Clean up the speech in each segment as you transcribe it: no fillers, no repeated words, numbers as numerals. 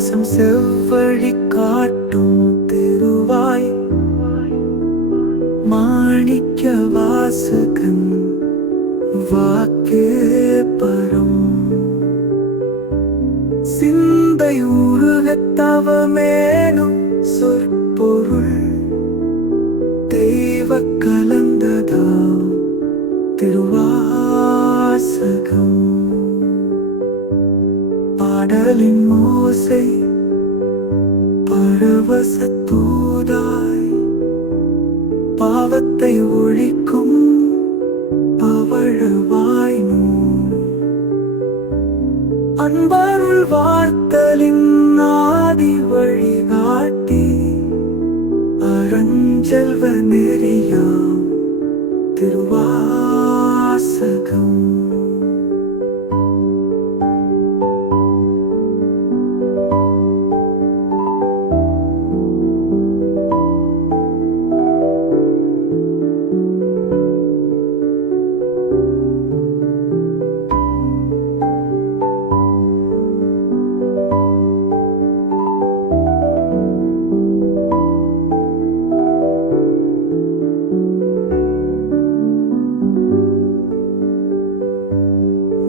விசுவாசம் செவ்வழி காட்டும் திருவாய் மாணிக்க வாசகன் வாக்கே பரம் சிந்தை உருகத்தவமேனும் சொற்பொருள் தெய்வ கலந்ததா திருவாசகம் பாடலின் ஓசை பரவசத்தூதாய் பாவத்தை ஒழிக்கும் பவழவாய் நூல் அன்பருள் வார்த்தலின் ஆதி வழிகாட்டி அறஞ்செல்வ நெறியாம் திருவாசகம்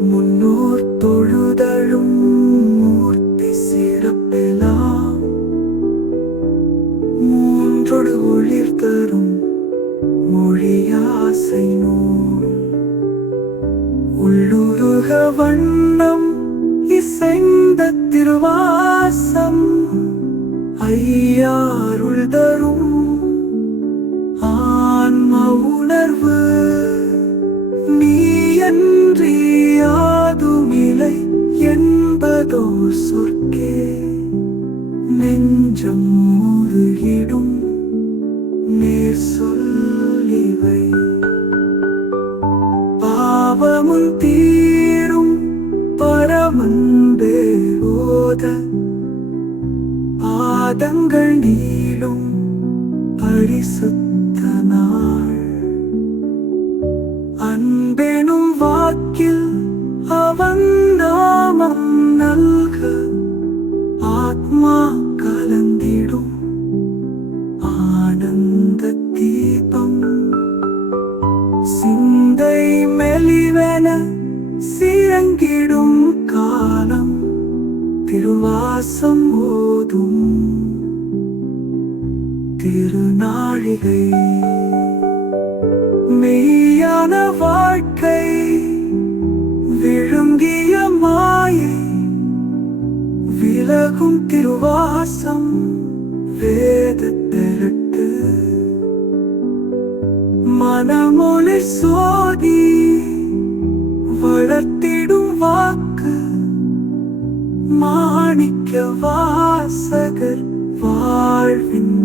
முன்னோர் தொழுதழும் மூர்த்தி சிறப்பெலாம் மூன்றொடு ஒளிர் தரும் மொழியாசை நூல் உள்ளுருக வண்ணம் இசைந்த திருவாசம் ஐயாருள் தரும் ஆன்ம உணர்வு நீயன்றி யாதுமில்லை என்பதோ சொற்கே நெஞ்சம் உருகிடும் நேர் சொல்லிவை பாவமும் தீரும் பரமன்பே ஓத பாதங்கள் நீளும் பரிசுத்த நாள் அன்பெனும் வாக்கில் அவன் நாமம் நல்க ஆத்மா கலந்திடும் ஆனந்த தீபம் சிந்தை மெலிவென சிறங்கிடும் காலம் திருவாசம் ஓதும் திருநாழிகை மெய்யான வாழ்க்கை விழுங்கிய மாயை விலகும் திருவாசம் வேத திரட்டு மனமொழி சோதி வளர்த்திடும் வாக்கு மாணிக்க வாசகர் வாழ்வின்